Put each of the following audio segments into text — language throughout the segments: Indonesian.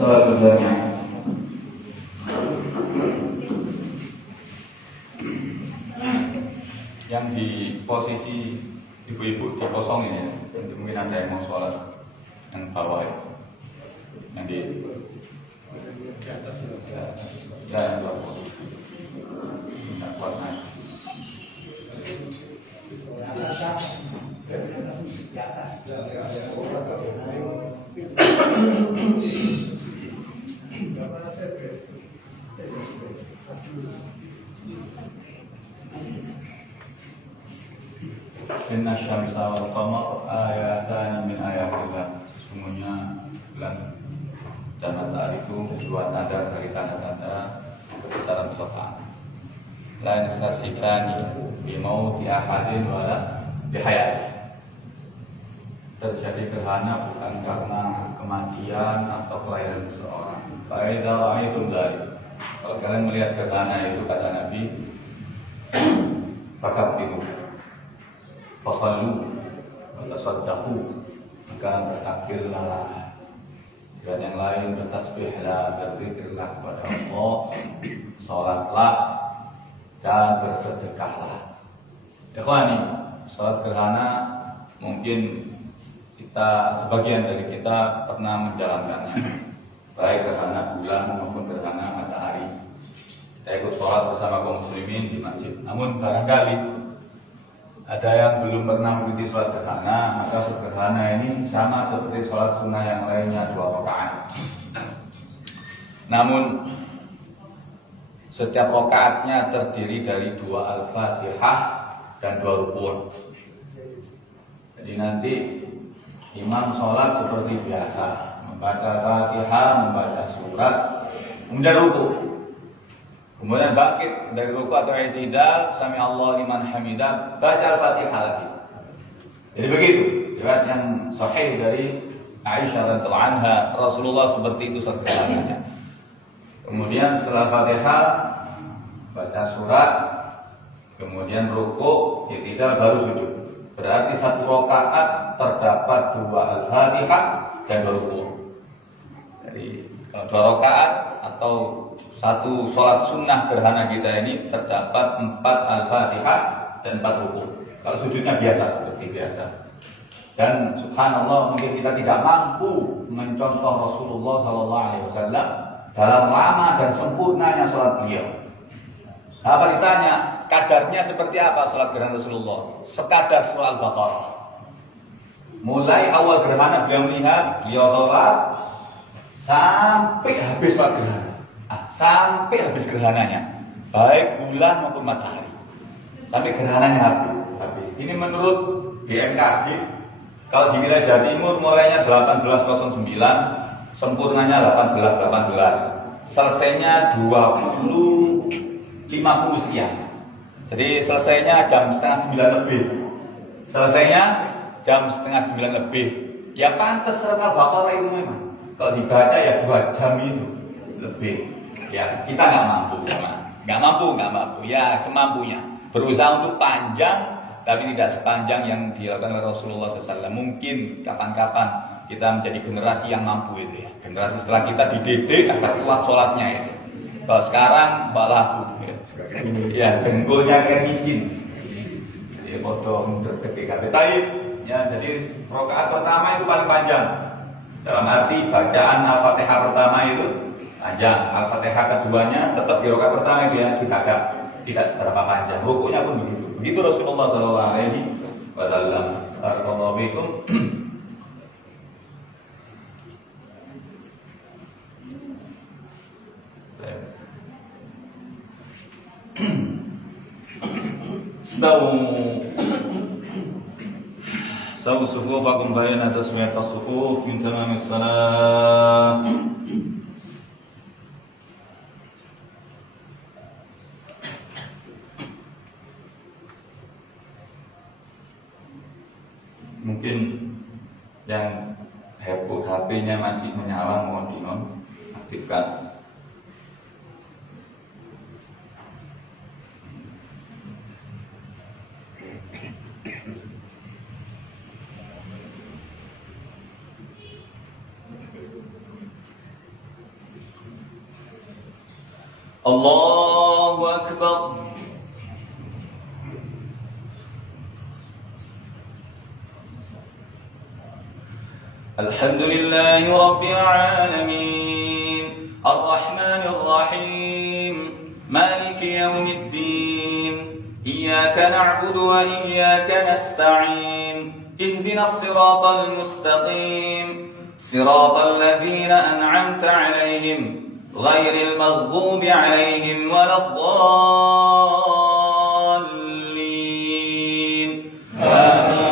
Sholat berjamaah. Yang di posisi ibu-ibu kosong ini ya, mungkin ada yang mau sholat yang bawah ya. Yang di atas ya, yang bawah tidak kuat naik. Inna syamsa wal qamar ayatan min ayatillah. Sesungguhnya bulan dan matahari itu dua tanda dari tanda-tanda kebesaran Tuhan. La yaktasifani bi mauti ahadin wala bi hayati. Terjadi gerhana bukan karena kematian atau kelahiran seseorang. Fa idza ra'aitum dzalik. Kalau kalian melihat gerhana itu, kata Nabi, fakabbiru fasallu wa tasaddaqu, maka bertakbirlah, dan yang lain bertasbihlah, berzikirlah kepada Allah, salatlah dan bersedekahlah. Ikhwani, salat gerhana mungkin kita, sebagian dari kita pernah menjalankannya, baik gerhana bulan maupun gerhana matahari. Kita ikut sholat bersama kaum muslimin di masjid. Namun barangkali ada yang belum pernah mengikuti sholat gerhana, maka sholat gerhana ini sama seperti sholat sunnah yang lainnya, 2 rakaat. Namun setiap rakaatnya terdiri dari 2 al-fatihah dan 2 rukun. Jadi nanti imam sholat seperti biasa, membaca fatihah, membaca surat, kemudian ruku. Kemudian bangkit dari ruku atau i'tidal, sami Allah liman hamidah, baca al-fatihah lagi. Jadi begitu, riwayat yang sahih dari Aisyah radhiyallahu anha, Rasulullah seperti itu sholat gerhana. Kemudian setelah fatihah, baca surat, kemudian ruku, i'tidal, baru sujud. Berarti 1 rakaat terdapat 2 al-fatihah dan 2 ruku. Jadi kalau 2 rakaat atau 1 sholat sunnah gerhana kita ini terdapat 4 al-fatihah dan 4 ruku. Kalau sujudnya biasa, seperti biasa. Dan subhanallah, mungkin kita tidak mampu mencontoh Rasulullah SAW dalam lama dan sempurnanya sholat beliau. Apa ditanya, kadarnya seperti apa sholat gerhana Rasulullah? Sekadar surah Al-Baqarah. Mulai awal gerhana beliau melihat, beliau sholat sampai habis sholat gerhana. Sampai habis gerhananya, baik bulan maupun matahari, sampai gerhananya habis. Ini menurut BMKG. Kalau di wilayah Jawa Timur mulainya 18.09, sempurnanya 18.18, selesainya 20.50 sekian. Jadi selesainya jam setengah 9 lebih. Selesainya jam setengah 9 lebih. Ya pantas surat Al-Baqarah itu memang. Kalau dibaca ya 2 jam itu lebih. Ya kita nggak mampu. Ya semampunya. Berusaha untuk panjang, tapi tidak sepanjang yang dilakukan oleh Rasulullah SAW. Mungkin kapan-kapan kita menjadi generasi yang mampu itu ya. Generasi setelah kita dididik agar kuat sholatnya itu. Kalau sekarang balafu. Ya dengkulnya kayak micin. Jadi potong ketika taib. Ya jadi rakaat pertama itu paling panjang. Dalam arti bacaan Al-Fatihah pertama itu panjang, Al-Fatihah keduanya tetap di rakaat pertama itu ya tidak seberapa panjang. Rukunya pun begitu. Begitu Rasulullah SAW. Barakallahu fikum. Sawu sufufakum bayna tasmiyat as-sufuf min tamamis salat. Mungkin yang heboh HP-nya masih menyala, mohon dinonaktifkan. الله أكبر. الحمد لله رب العالمين الرحمن الرحيم مالك يوم الدين إياك نعبد وإياك نستعين اهدنا الصراط المستقيم صراط الذين أنعمت عليهم غير المغضوب عليهم ولا الضالين آمين.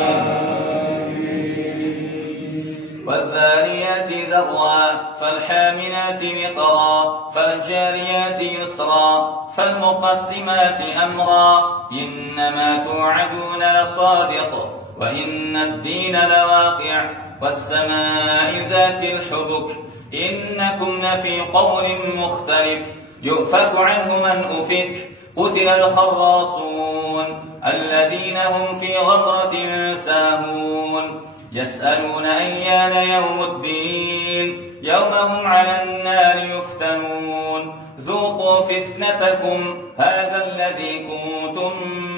والذاريات ذروا فالحاملات وقرا فالجاريات يسرا فالمقسمات أمرا إنما توعدون لصادق وإن الدين لواقع والسماء ذات الحبك إنكم لفي قول مختلف يؤفك عنه من أفك قتل الخراصون الذين هم في غمرة ساهون يسألون أيان يوم الدين يوم هم على النار يفتنون ذوقوا فتنتكم هذا الذي كنتم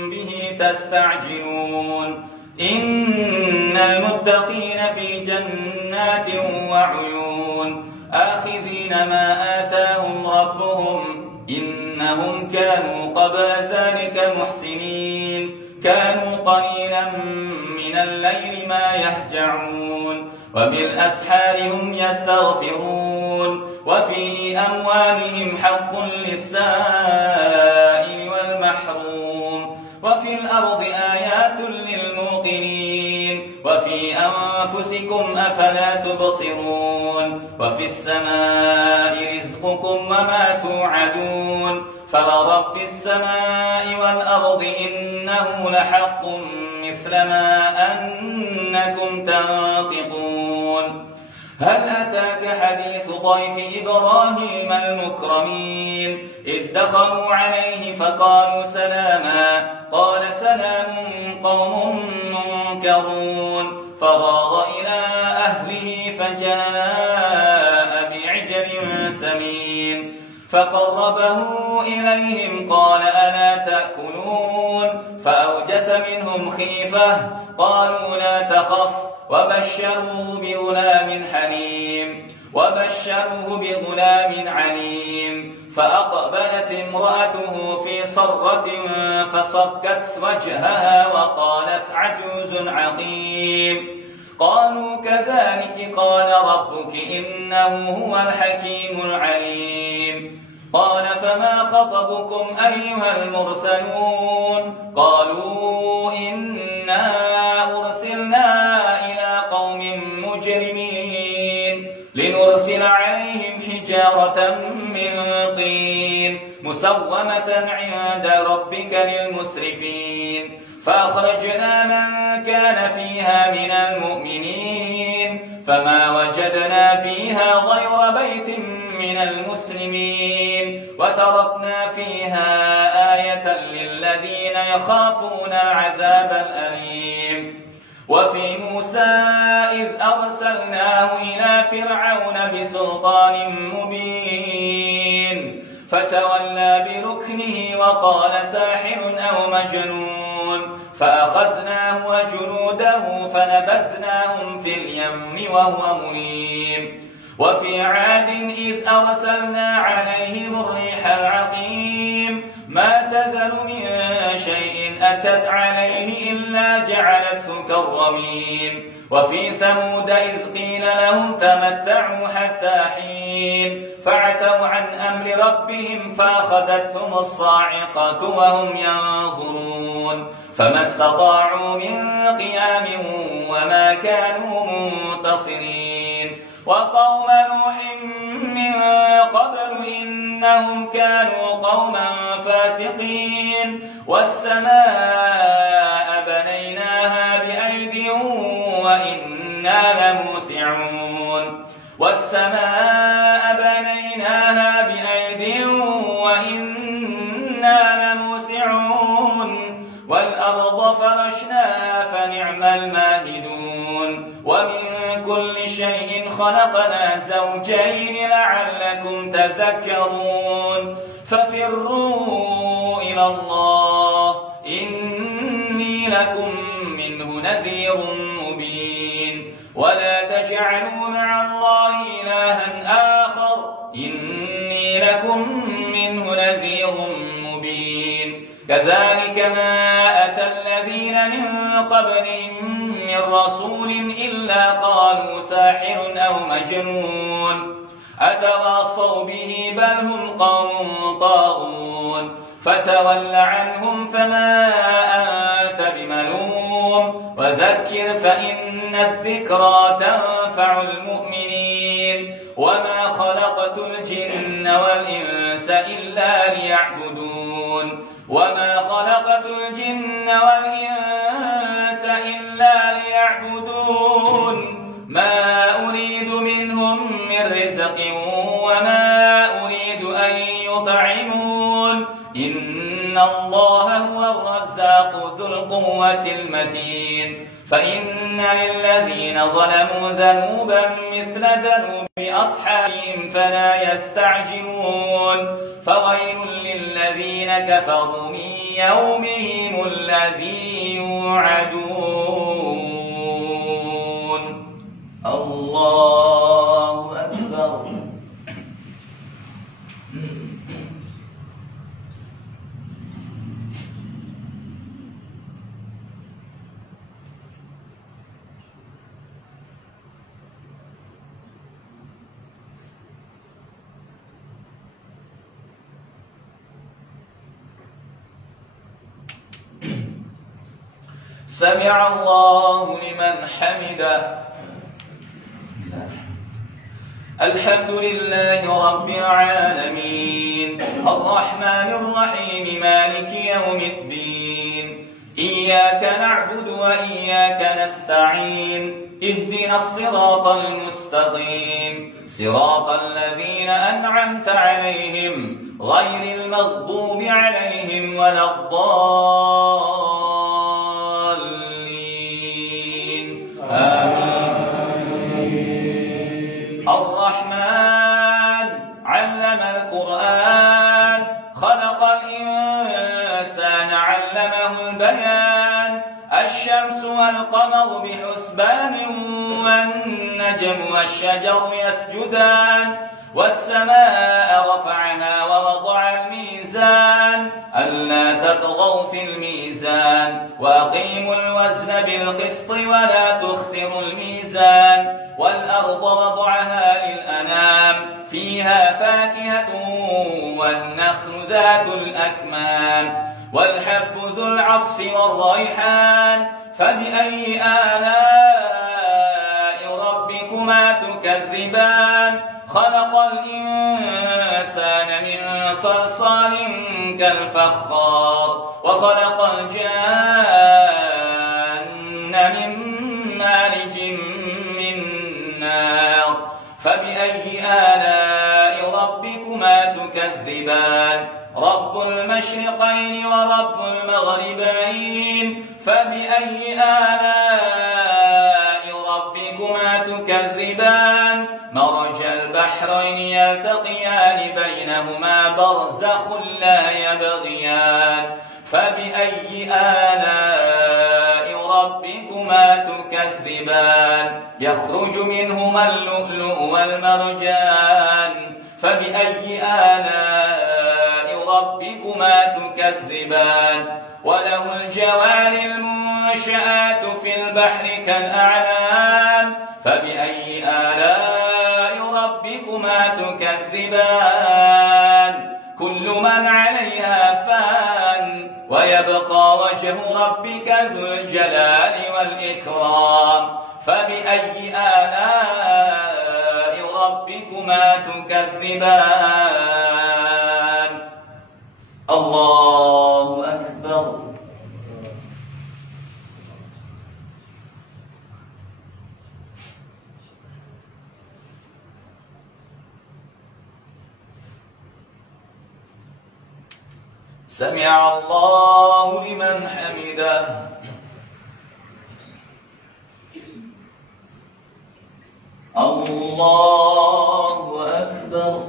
به تستعجلون إن المتقين في جنات وعيون آخذين ما آتاهم ربهم إنهم كانوا قبل ذلك محسنين كانوا قليلا من الليل ما يهجعون وبالأسحار هم يستغفرون وفي أموالهم حق للسائل والمحروم وفي الأرض آيات للموقنين وفي أنفسكم أفلا تبصرون وفي السماء رزقكم وما توعدون فورب السماء والأرض إنه لحق مثل ما أنكم تنطقون هل أتاك حديث ضيف إبراهيم المكرمين إذ دخلوا عليه فقالوا سلاما قال سلام قوم منكرون فراغ إلى أهله فجاء بعجل سمين فقربه إليهم قال ألا تأكلون فأوجس منهم خيفة قالوا لا تخف وبشروه بغلام عليم فأقبلت امرأته في صرة فصكت وجهها وقالت عجوز عقيم قالوا كذلك قال ربك إنه هو الحكيم العليم قال فما خطبكم أيها المرسلون قالوا إنا أرسلنا إلى قوم مجرمين لنرسل عليهم حجارة من طين مسومة عند ربك للمسرفين فأخرجنا من كان فيها من المؤمنين فما وجدنا فيها غير بيت من المسلمين وتركنا فيها آية للذين يخافون العذاب الأليم وفي موسى إذ أرسلناه إلى فرعون بسلطان مبين فتولى بركنه وقال ساحر أو مجنون فأخذناه وجنوده فنبذناهم في اليم وهو مليم وفي عاد إذ أرسلنا عليهم الريح العقيم ما تذر من شيء أتت عليه إلا جعلته كالرميم وفي ثمود إذ قيل لهم تمتعوا حتى حين فعتوا عن أمر ربهم فأخذتهم الصاعقة وهم ينظرون فما استطاعوا من قيام وما كانوا منتصرين وقوم نوح من قبل إنهم كانوا قوما فاسقين والسماء بنيناها بأيد وإنا لموسعون والأرض فرشناها فنعم الماهدون ومن كل شيء خلقنا زوجين لعلكم تذكرون ففروا إلى الله إني لكم منه نذير مبين ولا تجعلوا مع الله إلها آخر إني لكم منه نذير مبين كذلك ما أتى الذين من قبلهم من رسول إلا قالوا ساحر أو مجنون أتواصوا به بل هم قوم طاغون فتول عنهم فما أنت بملوم وذكر فإن الذكرى تنفع المؤمنين وما خلقت الجن والإنس إلا ليعبدون وما خلقت الجن والإنس إلا ليعبدون ما أريد منهم من رزق وما أريد أن يطعمون إن الله هو الرزاق ذو القوة المتين فإن للذين ظلموا ذنوبا مثل ذنوب أصحابهم فلا يستعجلون فويل للذين كفروا من يومهم الذي يوعدون الله أكبر سمع الله لمن حمده الحمد لله رب العالمين الرحمن الرحيم مالك يوم الدين إياك نعبد وإياك نستعين اهدنا الصراط المستقيم صراط الذين أنعمت عليهم غير المغضوب عليهم ولا الضالين آمين الرحمن علم القرآن خلق الإنسان علمه البيان الشمس والقمر بحسبان والنجم والشجر يسجدان والسماء رفعها ووضع الميزان ألا تطغوا في الميزان وأقيموا الوزن بالقسط ولا تخسروا الميزان والأرض وضعها للأنام فيها فاكهة والنخل ذات الأكمام والحب ذو العصف والريحان فبأي آلاء ربكما تكذبان خلق الإنسان من صلصال كالفخار وخلق الجان من مارج من نار فبأي آلاء ربكما تكذبان رب المشرقين ورب المغربين فبأي آلاء ربكما تكذبان مرج البحرين يلتقيان بينهما برزخ لا يبغيان فبأي آلاء ربكما تكذبان يخرج منهما اللؤلؤ والمرجان فبأي آلاء ربكما تكذبان وله الجوار المنشآت في البحر كالأعلام فبأي آلاء ربكما تكذبان كل من عليها فان ويبقى وجه ربك ذو الجلال والإكرام فبأي آلاء ربكما تكذبان الله أكبر سمع الله لمن حمده الله أكبر.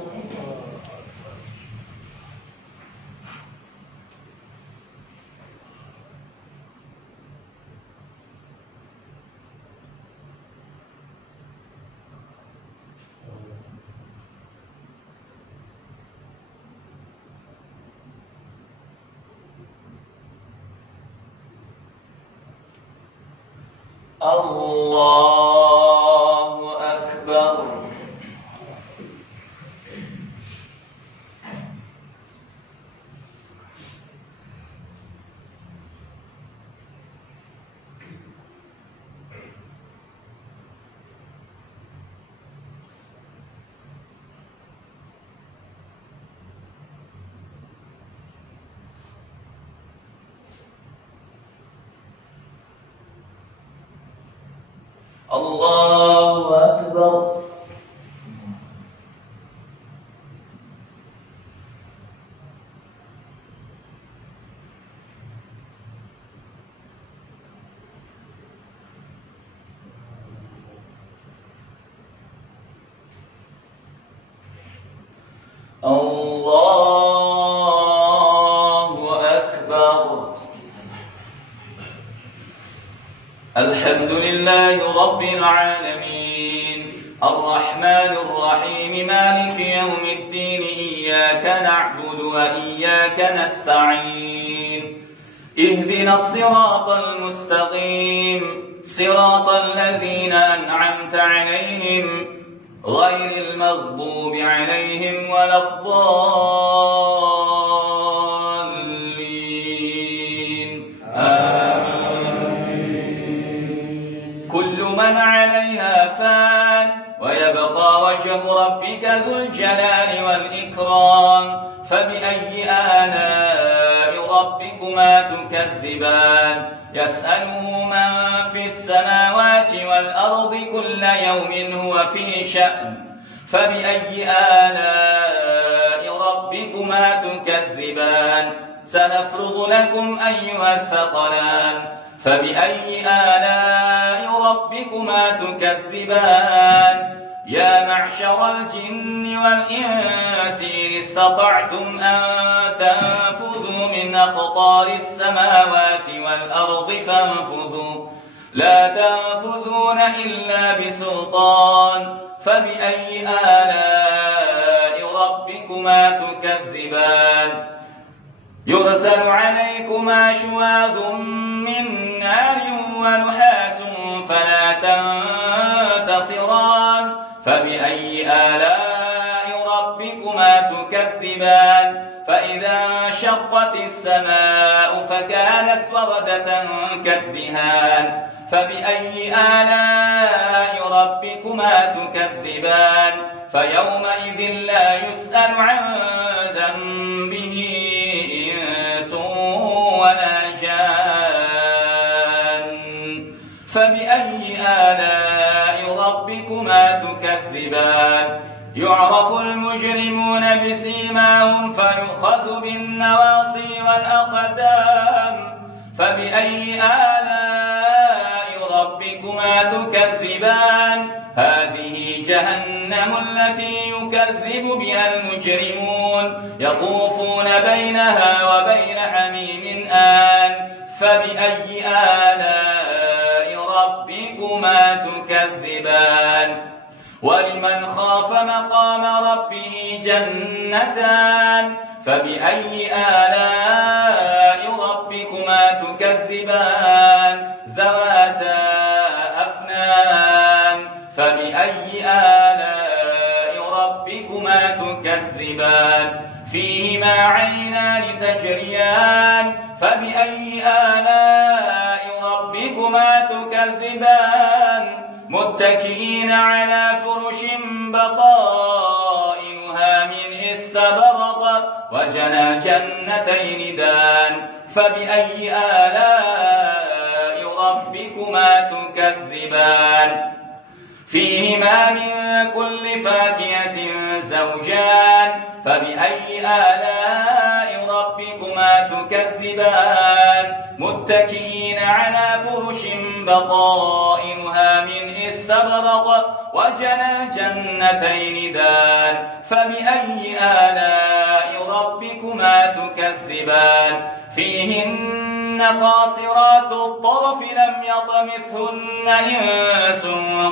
الله أكبر. الله أكبر. الله أكبر. الحمد لله رب العالمين الرحمن الرحيم مالك يوم الدين إياك نعبد وإياك نستعين اهدنا الصراط المستقيم صراط الذين أنعمت عليهم غير المغضوب عليهم ولا الضالين آمين. كل من عليها فان ويبقى وجه ربك ذو الجلال والإكرام فبأي آلاء ربكما تكذبان يسأله من في السماوات والأرض كل يوم هو في شأن فبأي آلاء ربكما تكذبان سنفرغ لكم أيها الثقلان فبأي آلاء ربكما تكذبان يا معشر الجن والإنس إن استطعتم أن تنفذوا من أقطار السماوات والأرض فانفذوا لا تنفذون إلا بسلطان فبأي آلاء ربكما تكذبان يرسل عليكما شواظ من نار ونحاس فلا تنتصران فبأي آلاء ربكما تكذبان فإذا انشقت السماء فكانت وردة كالدهان فبأي آلاء ربكما تكذبان فيومئذ لا يسأل عن ذنبه إنس ولا جان فبأي آلاء ربكما تكذبان يعرف المجرمون بسيماهم فيؤخذ بالنواصي والأقدام فبأي آلاء ربكما تكذبان هذه جهنم التي يكذب بها المجرمون يطوفون بينها وبين حميم آن فبأي آلاء ربكما تكذبان ولمن خاف مقام ربه جنتان فبأي آلاء ربكما تكذبان ذواتا أفنان فبأي آلاء ربكما تكذبان فيهما عينان تجريان فبأي آلاء ربكما تكذبان متكئين على فرش بطائنها من استبرق وجنى جنتين دان فبأي آلاء ربكما تكذبان فيهما من كل فاكهة زوجان فبأي آلاء ربكما تكذبان متكئين على فرش بطائنها من استبرق وجنى الجنتين دان فبأي آلاء ربكما تكذبان فيهن قاصرات الطرف لم يطمثهن إنس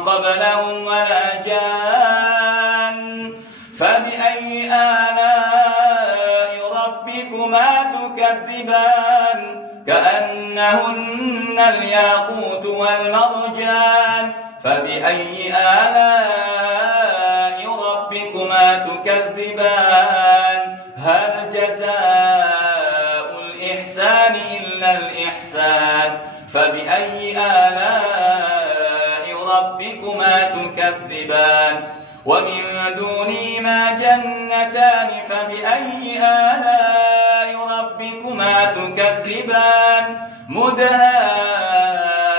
قبلهم ولا جان فبأي آلاء ربكما تكذبان كأنهن الياقوت والمرجان فبأي آلاء ربكما تكذبان هل جزاء الإحسان إلا الإحسان فبأي آلاء ربكما تكذبان ومن دونهما جنتان فبأي آلاء ربكما تكذبان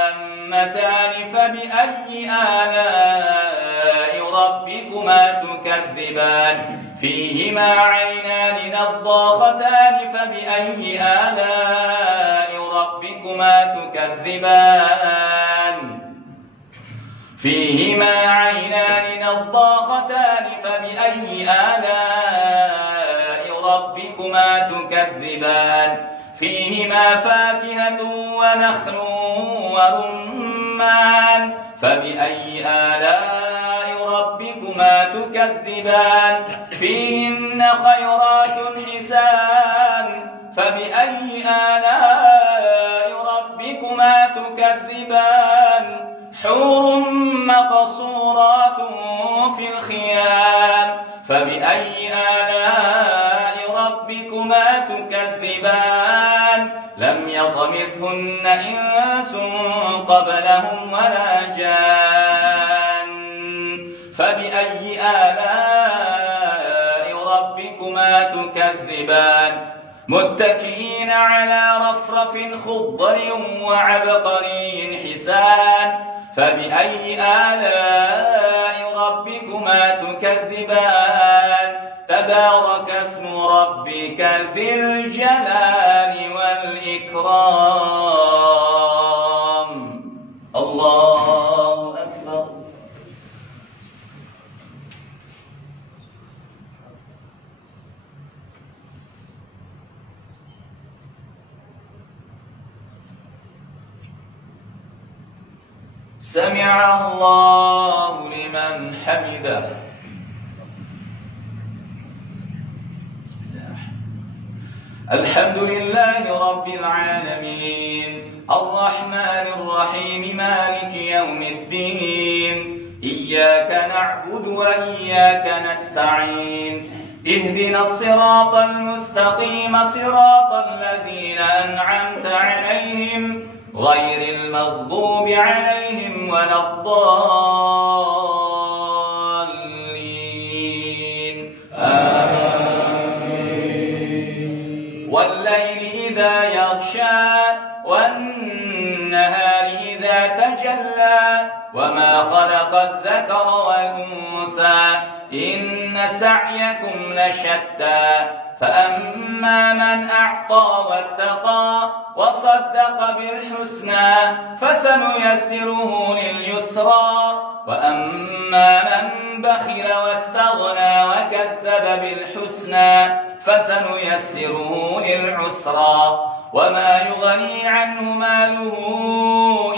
مدهامتان فبأي آلاء ربكما تكذبان فيهما عينان نضاختان فبأي آلاء ربكما تكذبان فيهما عينان نضاختان فبأي آلاء ربكما تكذبان فيهما فاكهة ونخل ورمان فبأي آلاء ربكما تكذبان فيهن خيرات حسان فبأي آلاء ربكما تكذبان حور مقصورات في الخيام فبأي آلاء ربكما تكذبان لم يطمثهن إنس قبلهم ولا جان فبأي آلاء ربكما تكذبان متكئين على رفرف خضر وعبقري حسان فبأي آلاء ربكما تكذبان تبارك اسم ربك ذي الجلال والإكرام الله أكبر سمع الله لمن حمده الحمد لله رب العالمين الرحمن الرحيم مالك يوم الدين إياك نعبد وإياك نستعين اهدنا الصراط المستقيم صراط الذين أنعمت عليهم غير المغضوب عليهم ولا الضالين آمين والليل إذا يغشى والنهار إذا تجلى وما خلق الذكر والأنثى إن سعيكم لشتى فأما من أعطى واتقى وصدق بالحسنى فسنيسره لليسرى وأما من بخل واستغنى وكذب بالحسنى فسنيسره للعسرى وما يغني عنه ماله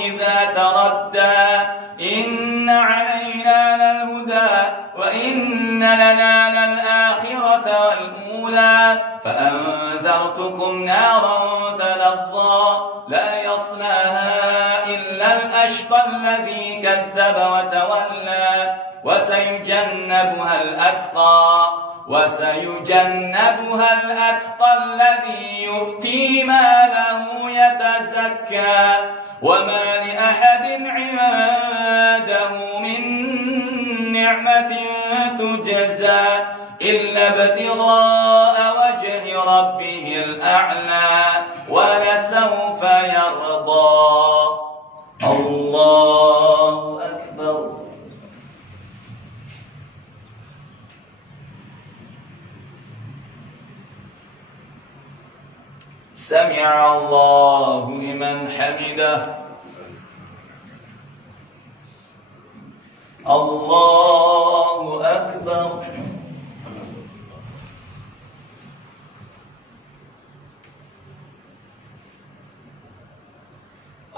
إذا تردى إن علينا للهدى وإن لنا للآخرة والأولى فأنذرتكم نارا تلظى لا يصلاها إلا الأشقى الذي كذب وتولى وسيجنبها الأتقى الذي يؤتي ماله يتزكى وما لأحد عنده من نعمة تجزى إلا ابتغاء وجه ربه الأعلى ولسوف يرضى الله أكبر سمع الله لمن حمده الله أكبر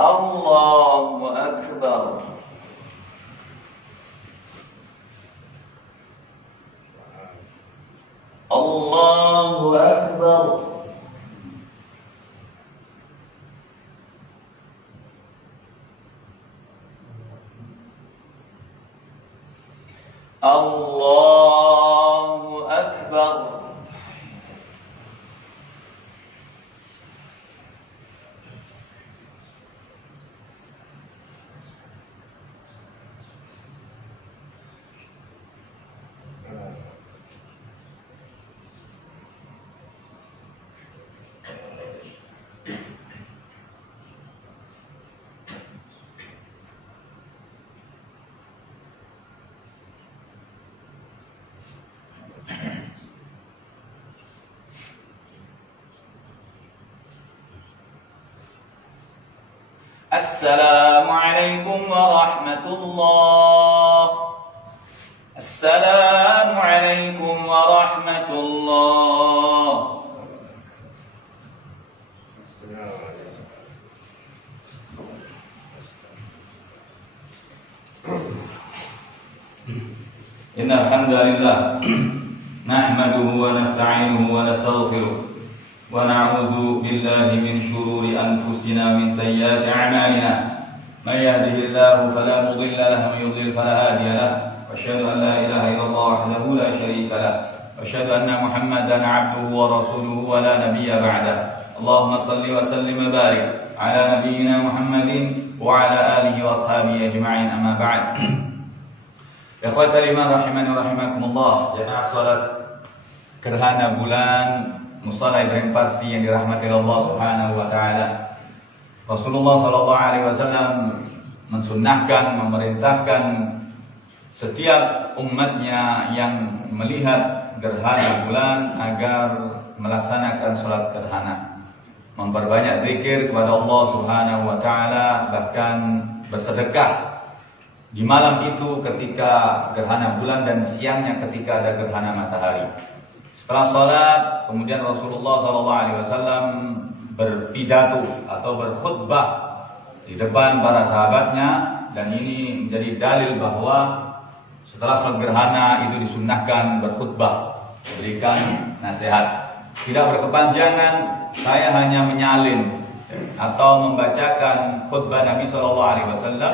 الله أكبر الله أكبر Assalamualaikum warahmatullah. Assalamualaikum warahmatullah. Innal hamdalillah nahmaduhu wa nasta'inuhu wa nastaghfiruh wa na'udzu billahi min shururi anfusina min sayyiati a'malina may yahdihillahu fala mudilla lahu wa yudlil fala hadiya lahu wa asyhadu an la ilaha illallah wahdahu la syarika lahu wa asyhadu anna Muhammadan 'abduhu wa rasuluhu wa la nabiyya ba'dahu. Allahumma shalli wa sallim wa barik ala nabiyyina Muhammadin wa ala alihi wa ashabihi ajma'in, amma ba'd. Ikhwatal iman rahimani wa rahimakumullah, jamaah salat gerhana bulan Musalla Ibrahim Parsi yang dirahmati Allah Subhanahu wa taala. Rasulullah sallallahu alaihi wasallam mensunnahkan, memerintahkan setiap umatnya yang melihat gerhana bulan agar melaksanakan salat gerhana, memperbanyak zikir kepada Allah Subhanahu wa taala, bahkan bersedekah di malam itu ketika gerhana bulan dan siangnya ketika ada gerhana matahari. Setelah sholat, kemudian Rasulullah SAW berpidato atau berkhutbah di depan para sahabatnya, dan ini menjadi dalil bahwa setelah sholat gerhana itu disunnahkan berkhutbah, memberikan nasihat. Tidak berkepanjangan, saya hanya menyalin atau membacakan khutbah Nabi SAW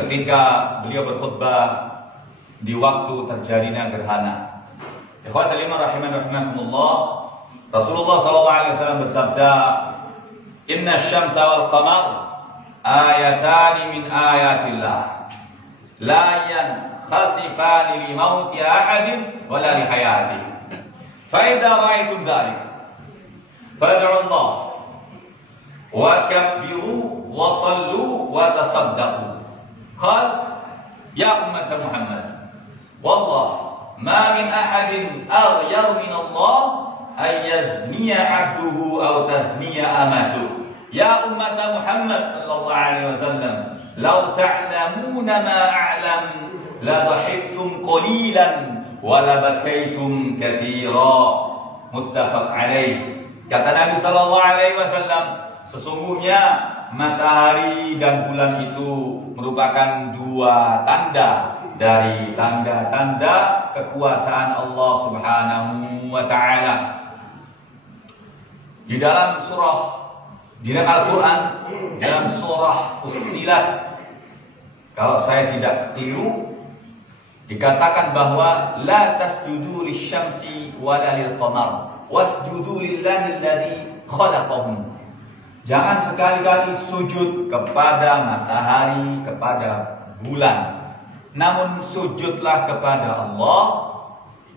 ketika beliau berkhutbah di waktu terjadinya gerhana. Ikhwatal iman rahimani rahimakumullah, Rasulullah sallallahu alaihi wasallam bersabda, "Inna asy-syamsa wal qamar ayatani min ayatillah, la yankhasifani li mauti ahadin wala li hayati. Fa idza ra'aytum dzalik, fad'u Allah wa kabbiru wa sallu wa tasaddaqu." Qal, "Ya ummat Muhammad, wallah ma min ahadin aghyar min Allah ay yazniya 'abduhu aw tazniya amatuhu. Ya ummat Muhammad sallallahu alaihi wasallam, law ta'lamuna ma a'lam la dhahiktum qalilan wa la bakaitum katsira." Muttafaq alaih. Kata Nabi sallallahu alaihi wasallam, sesungguhnya matahari dan bulan itu merupakan dua tanda dari tanda-tanda kekuasaan Allah Subhanahu wa taala. Di dalam Al-Qur'an, dalam surah Fussilat, kalau saya tidak keliru, dikatakan bahwa la tasjudu lisyamsi wala lilqamar wasjudu lillahi alladzi khalaqahum. Jangan sekali-kali sujud kepada matahari, kepada bulan, namun sujudlah kepada Allah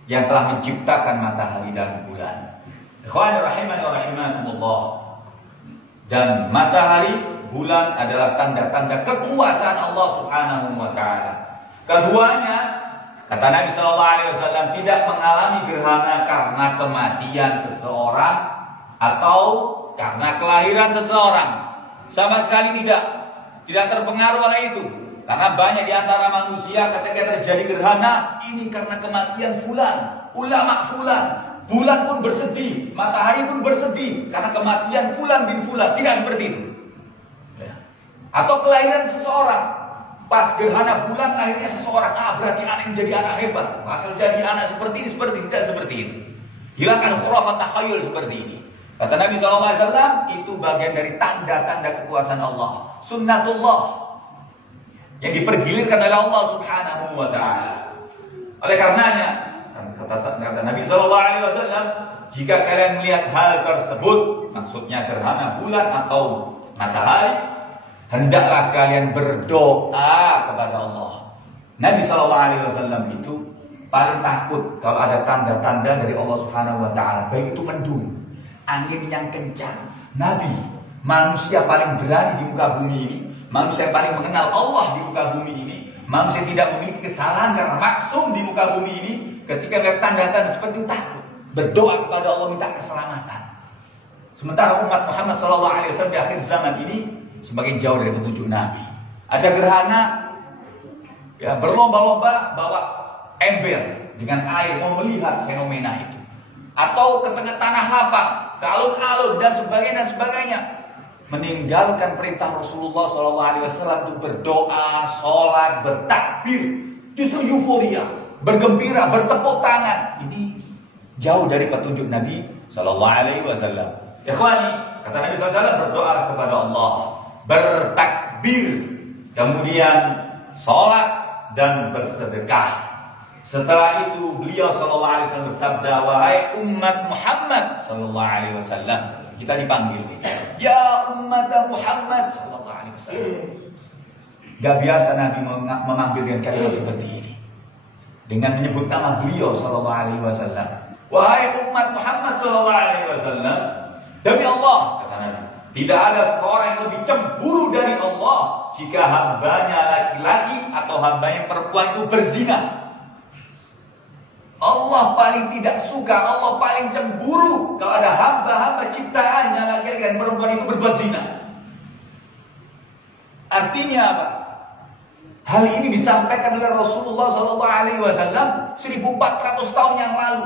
yang telah menciptakan matahari dan bulan. Ikhwani rahimani wa rahimakumullah. Dan matahari, bulan adalah tanda-tanda kekuasaan Allah Subhanahu wa taala. Keduanya, kata Nabi sallallahu alaihi wasallam, tidak mengalami gerhana karena kematian seseorang atau karena kelahiran seseorang. Sama sekali tidak terpengaruh oleh itu. Karena banyak di antara manusia ketika terjadi gerhana, ini karena kematian fulan, ulama fulan. Bulan pun bersedih, matahari pun bersedih karena kematian fulan bin fulan. Tidak seperti itu. Atau kelahiran seseorang, pas gerhana bulan lahirnya seseorang, berarti anak yang jadi anak hebat, bakal jadi anak seperti ini, tidak seperti itu. Hilangkan khurafat takhayul seperti ini. Kata Nabi SAW, itu bagian dari tanda-tanda kekuasaan Allah, sunnatullah yang dipergilirkan oleh Allah Subhanahu wa taala. Oleh karenanya, kata Nabi SAW, jika kalian melihat hal tersebut, maksudnya gerhana bulan atau matahari, hendaklah kalian berdoa kepada Allah. Nabi SAW itu paling takut kalau ada tanda-tanda dari Allah Subhanahu wa taala, baik itu mendung, angin yang kencang. Nabi, manusia paling berani di muka bumi ini, manusia yang paling mengenal Allah di muka bumi ini, manusia tidak memiliki kesalahan karena maksum di muka bumi ini, ketika melihat tanda-tanda seperti itu takut, berdoa kepada Allah minta keselamatan. Sementara umat Muhammad SAW di akhir zaman ini semakin jauh dari petunjuk Nabi. Ada gerhana, ya, berlomba-lomba bawa ember dengan air mau melihat fenomena itu. Atau ke tengah tanah lapang, ke alun-alun dan sebagainya, meninggalkan perintah Rasulullah SAW untuk berdoa, sholat, bertakbir, justru euforia, bergembira, bertepuk tangan. Ini jauh dari petunjuk Nabi SAW. Ikhwani, kata Nabi SAW, berdoa kepada Allah, bertakbir, kemudian sholat dan bersedekah. Setelah itu beliau SAW bersabda, wahai umat Muhammad SAW, kita dipanggil, ya umat Muhammad SAW. Gak biasa Nabi memanggil dengan kalimat seperti ini, dengan menyebut nama beliau SAW. Wahai umat Muhammad SAW, demi Allah, kata Nabi, tidak ada seorang yang lebih cemburu dari Allah jika hambanya laki-laki atau hambanya perempuan itu berzina. Allah paling tidak suka, Allah paling cemburu kalau ada hamba-hamba ciptaannya laki-laki dan perempuan itu berbuat zina. Artinya apa? Hal ini disampaikan oleh Rasulullah SAW 1400 tahun yang lalu.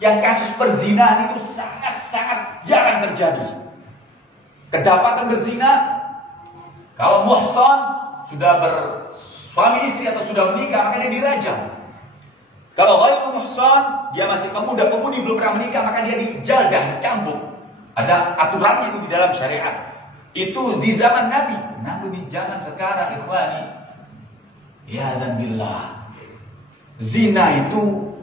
Yang kasus perzinahan itu sangat-sangat jarang terjadi. Kedapatan berzina, kalau muhsan sudah bersuami istri atau sudah menikah, maka dia dirajam. Kalau ghairu muhsan, dia masih pemuda-pemudi belum pernah menikah, maka dia dijaldah, dicambuk. Ada aturannya itu di dalam syariat. Itu di zaman Nabi. Namun di zaman sekarang, ikhwani, ya dan billah, zina itu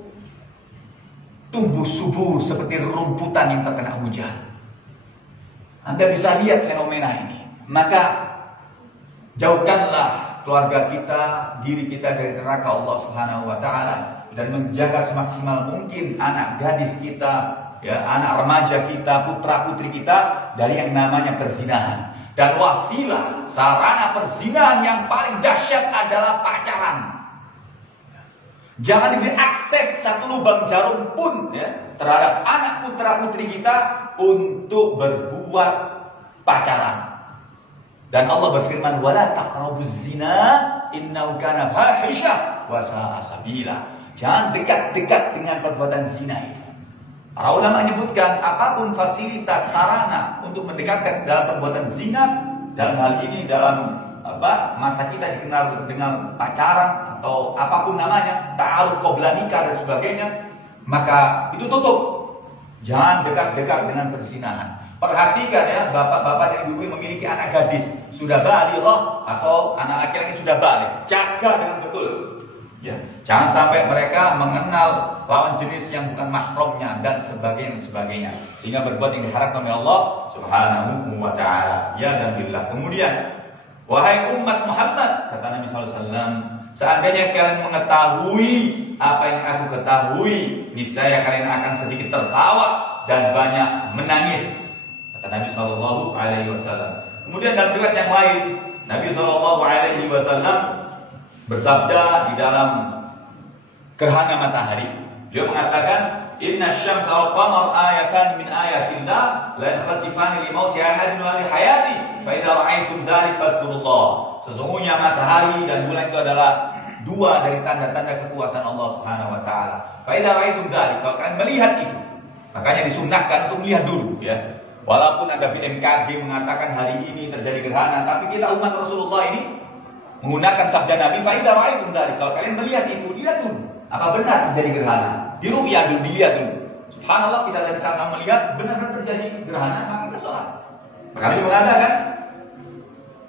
tumbuh subur seperti rumputan yang terkena hujan. Anda bisa lihat fenomena ini. Maka jauhkanlah keluarga kita, diri kita dari neraka Allah Subhanahu wa taala, dan menjaga semaksimal mungkin anak gadis kita, ya, anak remaja kita, putra-putri kita dari yang namanya perzinahan. Dan wasilah sarana perzinahan yang paling dahsyat adalah pacaran. Jangan diberi akses satu lubang jarum pun, ya, terhadap anak putra-putri kita untuk berbuat pacaran. Dan Allah berfirman, wala taqrabuz zina innahu kana fahisyah wa sa'a sabila. Jangan dekat-dekat dengan perbuatan zina itu. Para ulama menyebutkan apapun fasilitas sarana untuk mendekatkan dalam perbuatan zina, dalam hal ini dalam masa kita dikenal dengan pacaran atau apapun namanya, ta'aruf qabla nikah dan sebagainya, maka itu tutup. Jangan dekat-dekat dengan perzinahan. Perhatikan ya, bapak-bapak dan ibu yang memiliki anak gadis sudah balighah atau anak laki-laki sudah balik, jaga dengan betul. Ya, jangan sampai mereka mengenal lawan jenis yang bukan mahramnya dan sebagainya, sehingga berbuat yang diharapkan oleh Allah Subhanahu wa taala. Ya dan billah. Kemudian, wahai umat Muhammad, kata Nabi SAW, seandainya kalian mengetahui apa yang aku ketahui, niscaya kalian akan sedikit tertawa dan banyak menangis, kata Nabi SAW. Kemudian dalam riwayat yang lain, Nabi SAW bersabda di dalam gerhana matahari, beliau mengatakan, inna syamsa wal qamar ayatan min ayatillah la yankhasifani li mauti ahadin wa li hayati fa idza ra'aytum dzalik fadhkurullah. Sesungguhnya matahari dan bulan itu adalah dua dari tanda-tanda kekuasaan Allah Subhanahu wa taala. Fa idza ra'aytum dzalik, kalau kalian melihat itu, makanya disunnahkan untuk melihat dulu, ya. Walaupun ada BMKG mengatakan hari ini terjadi gerhana, tapi kita umat Rasulullah ini menggunakan sabda Nabi, fa idza ra'aytum dzalik, kalau kalian melihat itu, lihat dulu apa benar terjadi gerhana. Diru'ya dulu, dilihat dulu. Subhanallah, kita tadi sama-sama melihat benar-benar terjadi gerhana, maka kita sholat. Maka Nabi mengatakan,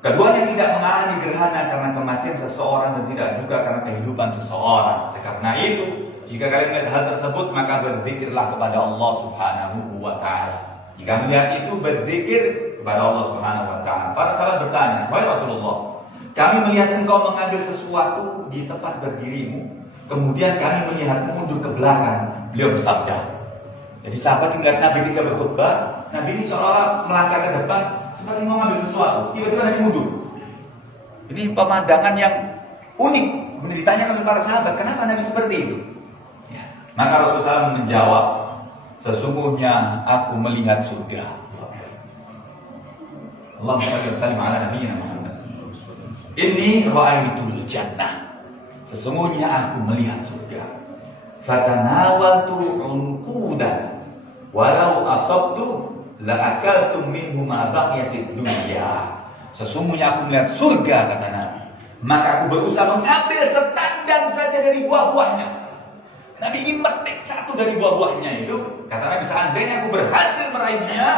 keduanya tidak mengalami gerhana karena kematian seseorang dan tidak juga karena kehidupan seseorang. Karena itu, jika kalian melihat hal tersebut, maka berzikirlah kepada Allah Subhanahu wa taala. Jika melihat itu, berzikir kepada Allah Subhanahu wa taala. Para sahabat bertanya, wahai Rasulullah, kami melihat engkau mengambil sesuatu di tempat berdirimu, kemudian kami melihatmu mundur ke belakang. Beliau bersabda. Jadi sahabat melihat Nabi ketika berkhutbah, Nabi ini seolah-olah melangkah ke depan seperti mau mengambil sesuatu. Tiba-tiba Nabi mundur. Ini pemandangan yang unik. Kemudian ditanyakan oleh para sahabat, kenapa Nabi seperti itu? Ya. Maka Rasulullah menjawab, sesungguhnya aku melihat surga. Allahumma shalli wa sallim ala nabiyyina Muhammad. Inni ra'aitul jannah. Sesungguhnya aku melihat surga. Fatanawaltu unqudan walau asabtu la akaltum minhu ma baqiyatid dunya. Sesungguhnya aku melihat surga, kata Nabi, maka aku berusaha mengambil setandan saja dari buah-buahnya. Nabi ingin metik satu dari buah-buahnya itu. Kata Nabi, seandainya aku berhasil meraihnya,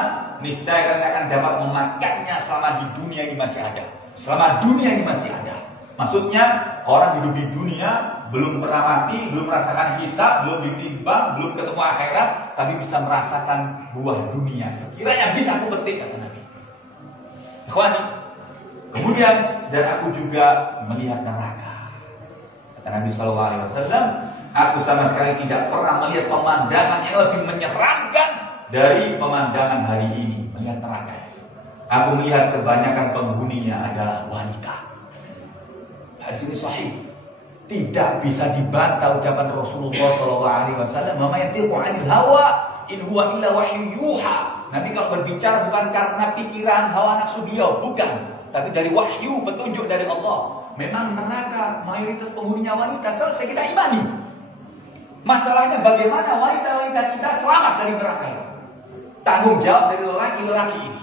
niscaya kalian akan dapat memakannya selama di dunia ini masih ada. Selama dunia ini masih ada. Maksudnya orang hidup di dunia belum pernah mati, belum merasakan hisab, belum ditimbang, belum ketemu akhirat, tapi bisa merasakan buah dunia. Sekiranya bisa aku petik, kata Nabi. Ikhwani, kemudian dan aku juga melihat neraka. Kata Nabi SAW, aku sama sekali tidak pernah melihat pemandangan yang lebih menyeramkan dari pemandangan hari ini, melihat neraka. Aku melihat kebanyakan penghuninya adalah wanita. Hadis ini sahih, tidak bisa dibantah ucapan Rasulullah SAW. Mama yantiqu 'anil hawa in huwa illa wahyu yuha. Nabi kalau berbicara bukan karena pikiran hawa nafsu beliau, bukan, tapi dari wahyu, petunjuk dari Allah. Memang neraka mayoritas penghuninya wanita, selesai kita imani. Masalahnya bagaimana wanita-wanita kita selamat dari neraka itu. Tanggung jawab dari lelaki-lelaki ini.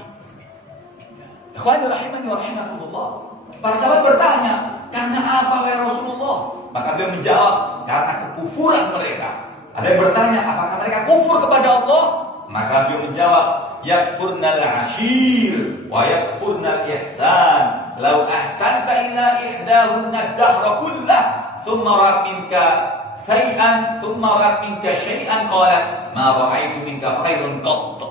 Ikhwanul rahimani wa rahimakumullah. Para sahabat bertanya, karena apa wahai Rasulullah? Maka beliau menjawab, karena kekufuran mereka. Ada yang bertanya, apakah mereka kufur kepada Allah? Maka beliau menjawab, yakfurnal ashir wa yakfurnal ihsan. Lau ahsanta ila ihdahunna dahra kullah thumma ra'at minka syai'an thumma ra'at minka syai'an qalat ma ra'aitu minka khairun qatt.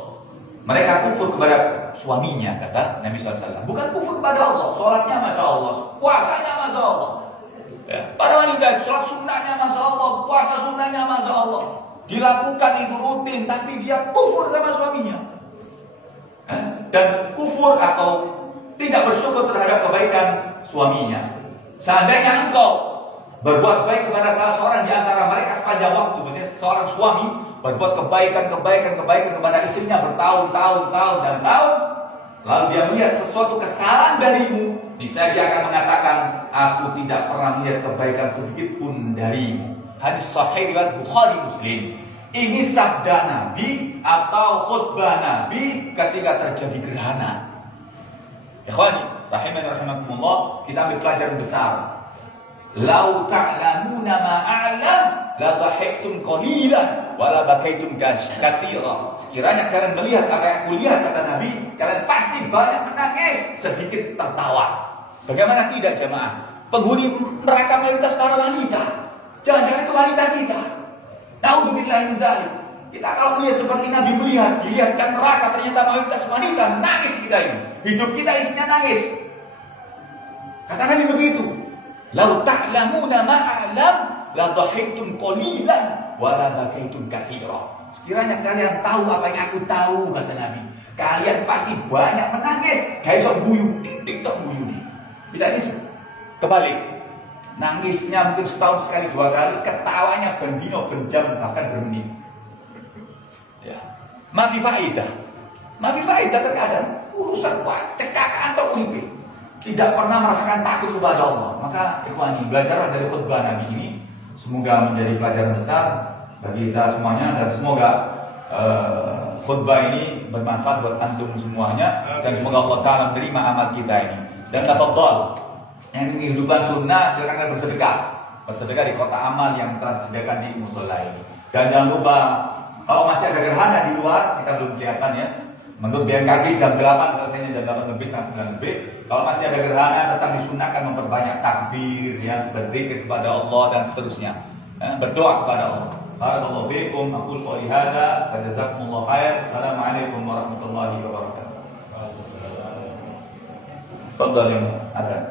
Mereka kufur kepada suaminya, kata Nabi SAW. Bukan kufur kepada Allah. Sholatnya Masya Allah, puasanya Masya Allah. Ya. Para wanita, sholat sunnahnya Masya Allah, puasa sunnahnya Masya Allah. Dilakukan itu rutin, tapi dia kufur sama suaminya. Dan kufur atau tidak bersyukur terhadap kebaikan suaminya. Seandainya engkau berbuat baik kepada salah seorang di antara mereka sepanjang waktu, maksudnya seorang suami berbuat kebaikan kepada istrinya bertahun-tahun dan tahun, lalu dia melihat sesuatu kesalahan darimu, niscaya dia akan mengatakan, aku tidak pernah melihat kebaikan sedikit pun darimu. Hadis sahih riwayat Bukhari Muslim. Ini sabda Nabi atau khutbah Nabi ketika terjadi gerhana. Ikhwani, rahimani rahimakumullah, kita ambil pelajaran besar. Lau ta'lamuna ma a'lam la dhahiktum qalilan wa la bakaitum katsira. Sekiranya kalian melihat apa yang aku lihat, kata Nabi, kalian pasti banyak menangis, sedikit tertawa. Bagaimana tidak jemaah? Penghuni neraka mayoritas para wanita. Jangan-jangan itu wanita kita. Nauzubillah min dzalik. Kita kalau melihat seperti Nabi melihat, dilihatkan neraka ternyata mayoritas wanita, nangis kita ini. Hidup kita isinya nangis. Kata Nabi begitu. Lau ta'lamuna ma'alam la dhahiktum qalilan wa la bakaitum katsira. Sekiranya kalian tahu apa yang aku tahu, kata Nabi, kalian pasti banyak menangis, gak iso guyu, titik guyu nih. Tidak bisa. Kebalik. Nangisnya mungkin setahun sekali, dua kali, ketawanya bendino, benjam, bahkan bermenit. Ya. Mafi faidah terkadang urusan cekak atau uripe. Tidak pernah merasakan takut kepada Allah. Maka ikhwani, belajarlah dari khutbah Nabi ini. Semoga menjadi pelajaran besar bagi kita semuanya, dan semoga khutbah ini bermanfaat buat antum semuanya, dan semoga Allah Ta'ala menerima amal kita ini. Dan tafadhal, yang ingin kehidupan sunnah, silakan bersedekah di kota amal yang telah disediakan di musola ini. Dan jangan lupa, kalau masih ada gerhana di luar, kita belum kelihatan ya. Menurut BMKG jam 8, selesainya jam 8 lebih, setengah 9 lebih. Kalau masih ada gerhana, tetap disunahkan memperbanyak takbir, ya, berzikir kepada Allah dan seterusnya, berdoa kepada Allah. Barakallahu fiikum, aqulu qouli hadza, fa jazakumullahu khair. Assalamualaikum warahmatullahi wabarakatuh. Tafadhal ya Azan.